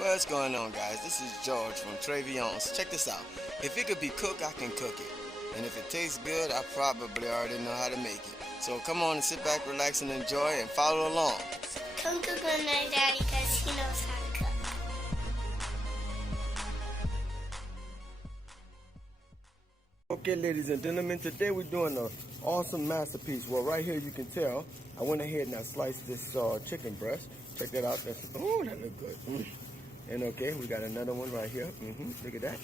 What's going on, guys? This is George from Tre'Vione. Check this out. If it could be cooked, I can cook it. And if it tastes good, I probably already know how to make it. So come on and sit back, relax, and enjoy, and follow along. Come cook with my daddy because he knows how to cook. Okay, ladies and gentlemen, today we're doing an awesome masterpiece. Well, right here you can tell, I went ahead and I sliced this chicken breast. Check that out. Oh, that looks good. And okay, we got another one right here. Look at that.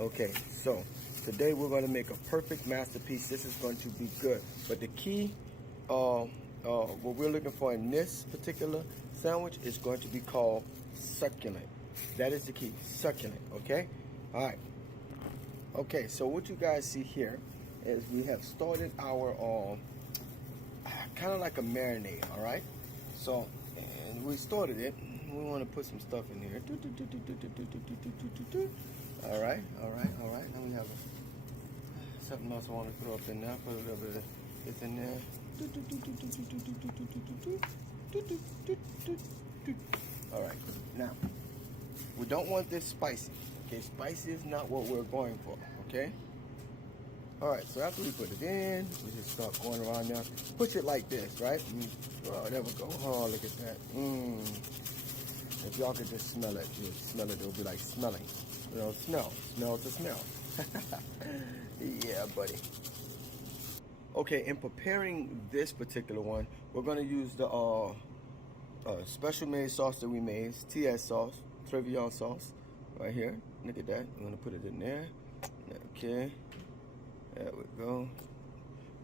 Okay, so today we're going to make a perfect masterpiece. This is going to be good. But the key, what we're looking for in this particular sandwich is going to be called succulent. That is the key, succulent, okay? All right. Okay, so what you guys see here is we have started our kind of like a marinade, all right? So, and we started it. We want to put some stuff in here. All right. Now we have something else I want to throw up in there. Put a little bit of this in there. All right. Now, we don't want this spicy. Okay, spicy is not what we're going for. Okay. All right. So after we put it in, we just start going around now. Push it like this, right? Oh, there we go. Oh, look at that. If y'all could just smell it, you'll smell it. It'll be like smelling. You know, smell to smell. Yeah, buddy. Okay, in preparing this particular one, we're gonna use the special made sauce that we made. It's TS sauce, Tre'Vione sauce, right here. Look at that. I'm gonna put it in there. Okay, there we go.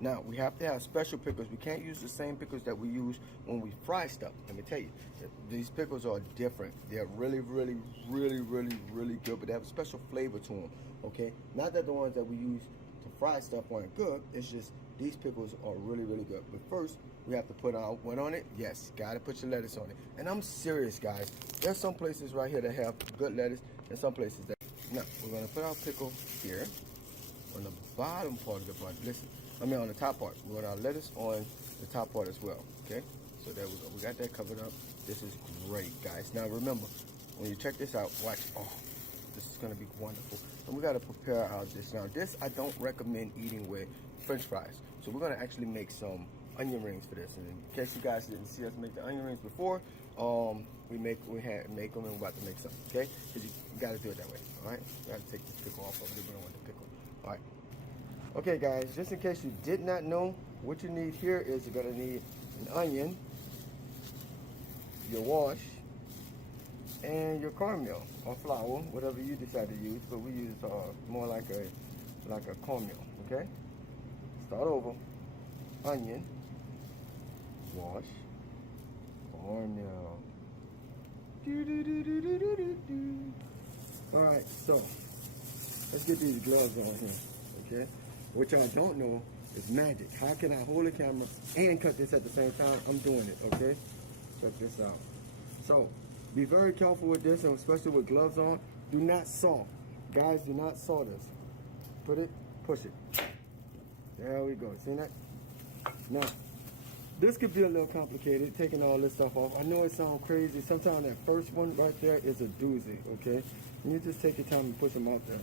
Now, we have to have special pickles. We can't use the same pickles that we use when we fry stuff. Let me tell you, these pickles are different. They're really good, but they have a special flavor to them, okay? Not that the ones that we use to fry stuff aren't good. It's just these pickles are really good. But first, we have to put what on it? Yes, gotta put your lettuce on it. And I'm serious, guys. There's some places right here that have good lettuce, and some places that... Now, we're gonna put our pickle here on the bottom part of the bun. Listen. I mean on the top part. We want our lettuce on the top part as well. Okay? So there we go. We got that covered up. This is great, guys. Now remember, when you check this out, watch. Oh, this is gonna be wonderful. And we gotta prepare our dish. Now this I don't recommend eating with French fries. So we're gonna actually make some onion rings for this. And in case you guys didn't see us make the onion rings before, we make them and we're about to make some. Okay? Because you gotta do it that way. Alright? You gotta take this pickle off of it. We don't want the pickle. Alright. Okay, guys, just in case you did not know, what you need here is you're going to need an onion, your wash, and your cornmeal or flour, whatever you decide to use, but we use more like a cornmeal, okay? Start over. Onion, wash, cornmeal. Alright, so let's get these gloves on here, okay? What y'all don't know is magic. How can I hold the camera and cut this at the same time? I'm doing it, okay? Check this out. So, be very careful with this, and especially with gloves on. Do not saw. Guys, do not saw this. Put it, push it. There we go. See that? Now, this could be a little complicated, taking all this stuff off. I know it sounds crazy. Sometimes that first one right there is a doozy, okay? And you just take your time and push them out there.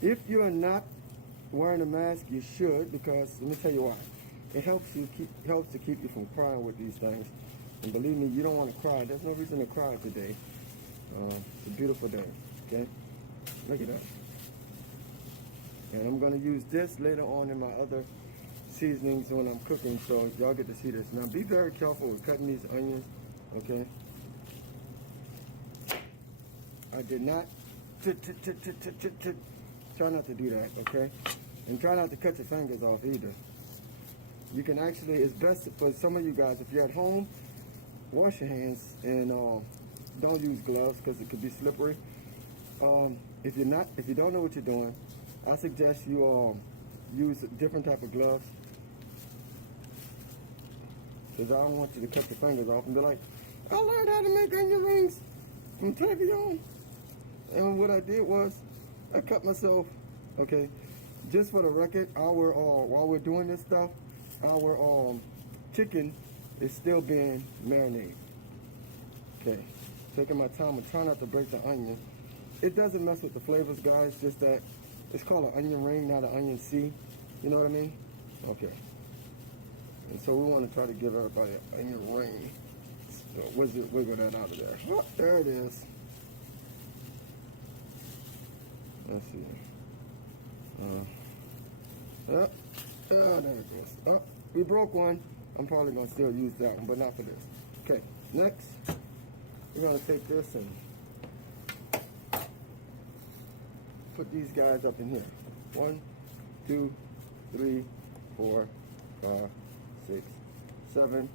If you are not wearing a mask, you should, because let me tell you why. It helps to keep you from crying with these things. And believe me, you don't want to cry. There's no reason to cry today. It's a beautiful day. Okay, look at that. And I'm gonna use this later on in my other seasonings when I'm cooking, so y'all get to see this. Now, be very careful with cutting these onions. Okay. I did not try not to do that. Okay. And try not to cut your fingers off either. You can actually, it's best for some of you guys, if you're at home, wash your hands and don't use gloves because it could be slippery. If you don't know what you're doing, I suggest you use a different type of gloves, because I don't want you to cut your fingers off and be like, I learned how to make onion rings from Tre'Vione. And what I did was, I cut myself, okay? Just for the record, while we're doing this stuff, our chicken is still being marinated. Okay, Taking my time and trying not to break the onion. It doesn't mess with the flavors, guys, just that it's called an onion ring, not an onion seed. You know what I mean? Okay. And so we want to try to give everybody an onion ring. So wiggle that out of there. Oh, there it is. Let's see. Oh, there it is. Oh, we broke one. I'm probably going to still use that one, but not for this. Okay, next, we're going to take this and put these guys up in here. 1, 2, 3, 4, 5, 6, 7,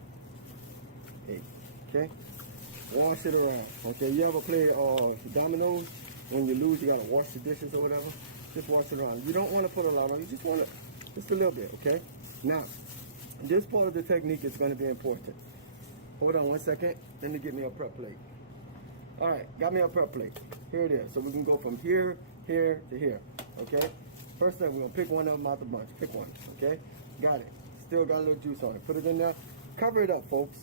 8. Okay? Wash it around. Okay, you ever play dominoes? When you lose, you got to wash the dishes or whatever. Just wash it around. You don't want to put a lot on. You just want to, just a little bit, okay? Now, this part of the technique is going to be important. Hold on one second. Let me get me a prep plate. All right, got me a prep plate. Here it is. So we can go from here, here to here, okay? First thing, we're going to pick one of them out the bunch. Pick one, okay? Got it. Still got a little juice on it. Put it in there. Cover it up, folks.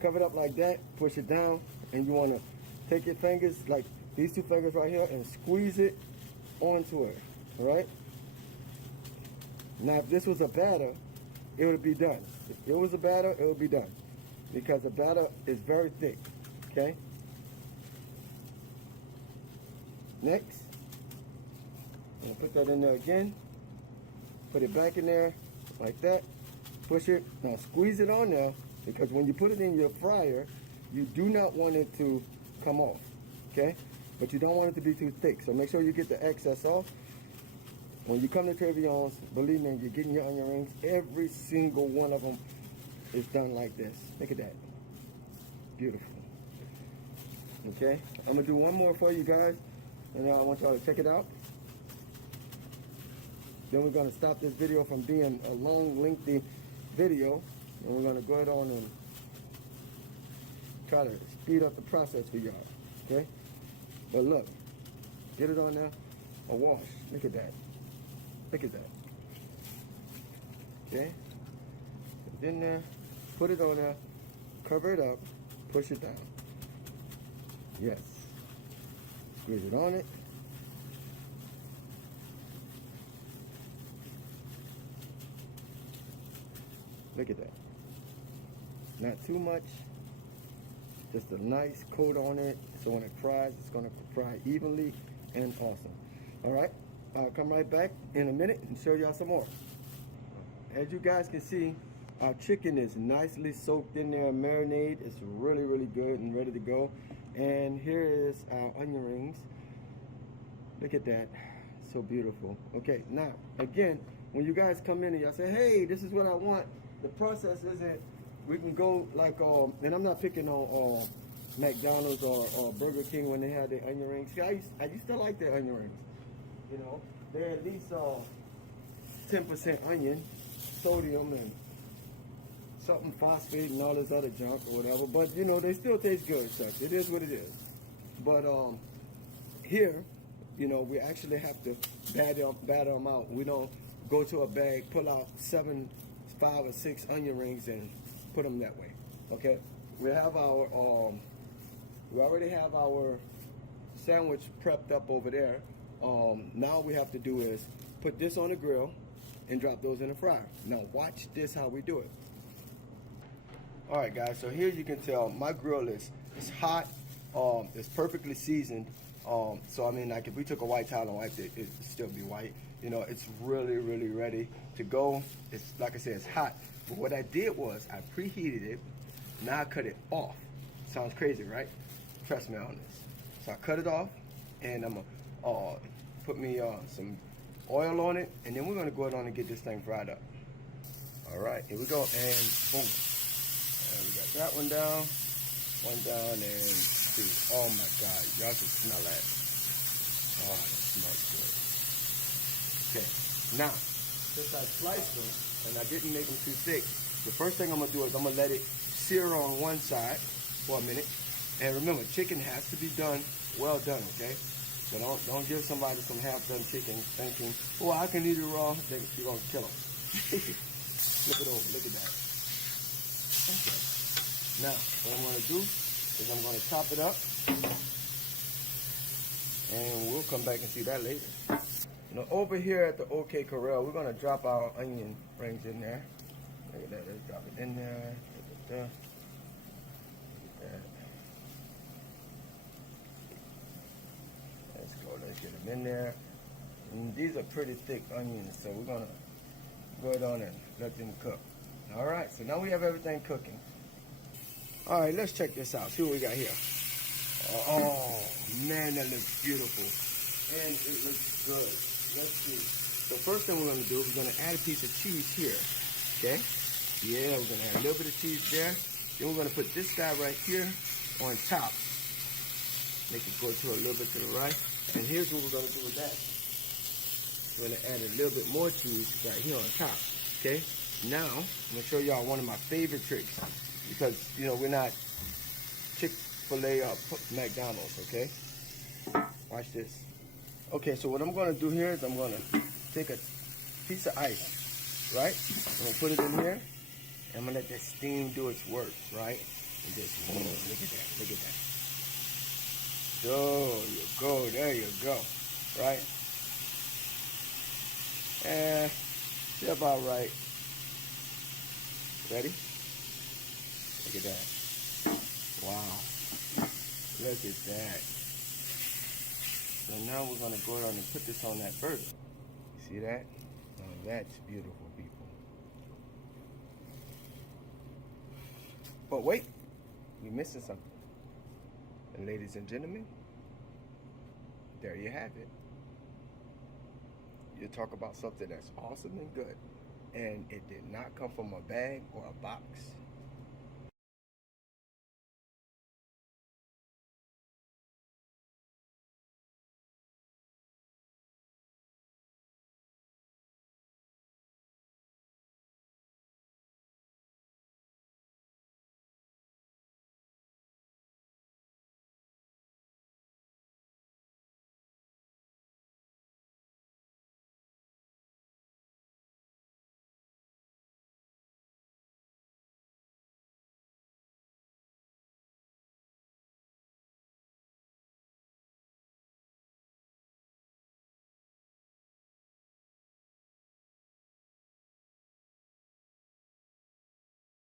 Cover it up like that. Push it down. And you want to take your fingers, like these two fingers right here, and squeeze it onto it, all right? Now, if this was a batter, it would be done. If it was a batter, it would be done. Because the batter is very thick, okay? Next, I'm gonna put that in there again. Put it back in there, like that. Push it, now squeeze it on there, because when you put it in your fryer, you do not want it to come off, okay? But you don't want it to be too thick, so make sure you get the excess off. When you come to Tre'Vione's, believe me, you're getting your onion rings. Every single one of them is done like this. Look at that. Beautiful. Okay, I'm gonna do one more for you guys, and I want y'all to check it out. Then we're gonna stop this video from being a long, lengthy video, and we're gonna go ahead on and try to speed up the process for y'all. Okay, but look, get it on there, a wash. Look at that. Look at that. Okay, it's in there. Put it on there. Cover it up. Push it down. Yes. Squeeze it on it. Look at that. Not too much. Just a nice coat on it. So when it fries, it's going to fry evenly and awesome. All right. I'll come right back in a minute and show y'all some more. As you guys can see, our chicken is nicely soaked in there, marinade. It's really, really good and ready to go. And here is our onion rings. Look at that. So beautiful. Okay, now, again, when you guys come in and y'all say, hey, this is what I want, the process isn't, we can go like, and I'm not picking on McDonald's or Burger King when they have their onion rings. See, I used to like their onion rings. You know, they're at least 10% onion, sodium, and something phosphate and all this other junk or whatever. But, you know, they still taste good, such. It is what it is. But here, you know, we actually have to batter them out. We don't go to a bag, pull out 5 or 6 onion rings and put them that way. Okay? We have our, we already have our sandwich prepped up over there. Now we have to do is put this on the grill and drop those in the fryer. Now watch this how we do it. All right, guys, so here you can tell my grill is hot. It's perfectly seasoned. So I mean, like if we took a white towel and wiped it, it'd still be white. You know, it's really, really ready to go. It's like I said, it's hot. But what I did was I preheated it. Now I cut it off. Sounds crazy, right? Trust me on this. So I cut it off, and I'm gonna put me some oil on it, and then we're gonna go ahead on and get this thing fried up. All right, here we go, and boom. And we got that one down, and two. Oh my God, y'all can smell that. Oh, that smells good. Okay, now, since I sliced them, and I didn't make them too thick, the first thing I'm gonna do is I'm gonna let it sear on one side for a minute. And remember, chicken has to be done, well done, okay? So don't give somebody some half-done chicken thinking, oh, I can eat it raw. Then you're gonna kill them. Flip it over, look at that. Okay. Now, what I'm gonna do is I'm going to chop it up, and we'll come back and see that later. Now over here at the OK Corral, we're going to drop our onion rings in there. Look at that, let's drop it in there. Look at that. Let's go, let's get them in there. And these are pretty thick onions, so we're going to go ahead on and let them cook. All right, so now we have everything cooking. All right, let's check this out. See what we got here. Oh, man, that looks beautiful. And it looks good. Let's see. So first thing we're going to do is we're going to add a piece of cheese here. Okay? Yeah, we're going to add a little bit of cheese there. Then we're going to put this guy right here on top. Make it go to a little bit to the right. And here's what we're going to do with that. We're going to add a little bit more cheese right here on top. Okay? Now, I'm going to show y'all one of my favorite tricks. Because, you know, we're not Chick-fil-A or McDonald's, okay? Watch this. Okay, so what I'm going to do here is I'm going to take a piece of ice, right? I'm going to put it in here. And I'm going to let that steam do its work, right? And just, look at that, look at that. There you go, there you go, right? And they're about right. Ready? Look at that. Wow. Look at that. So now we're going to go ahead and put this on that burger. See that? Now that's beautiful, people. But wait, we're missing something. And ladies and gentlemen, there you have it. You talk about something that's awesome and good, and it did not come from a bag or a box.